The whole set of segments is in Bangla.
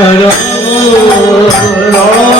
Hare Rama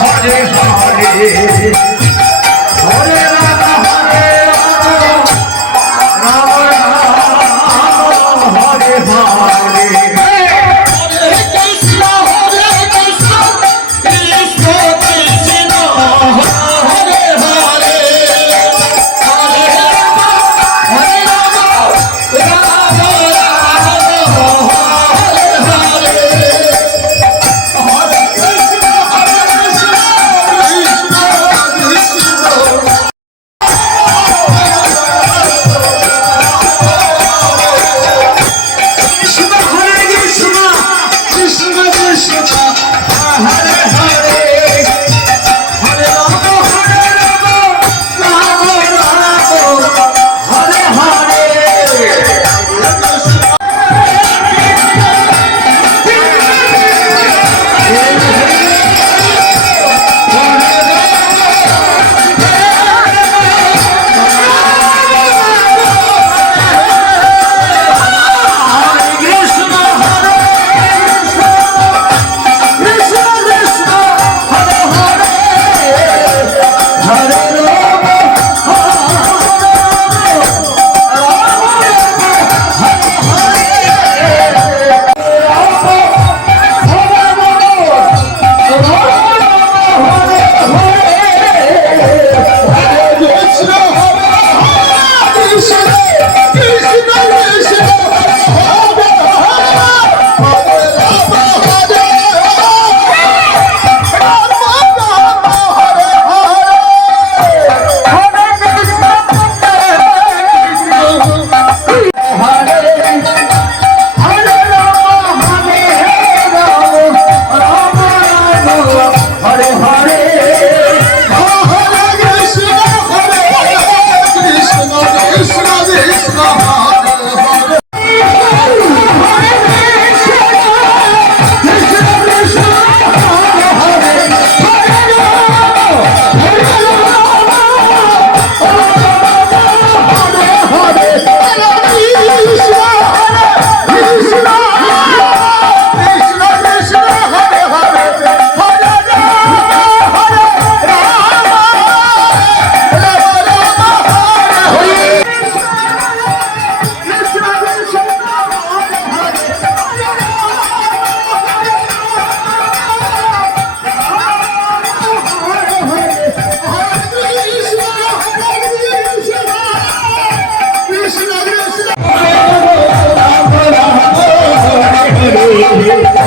Hare Ram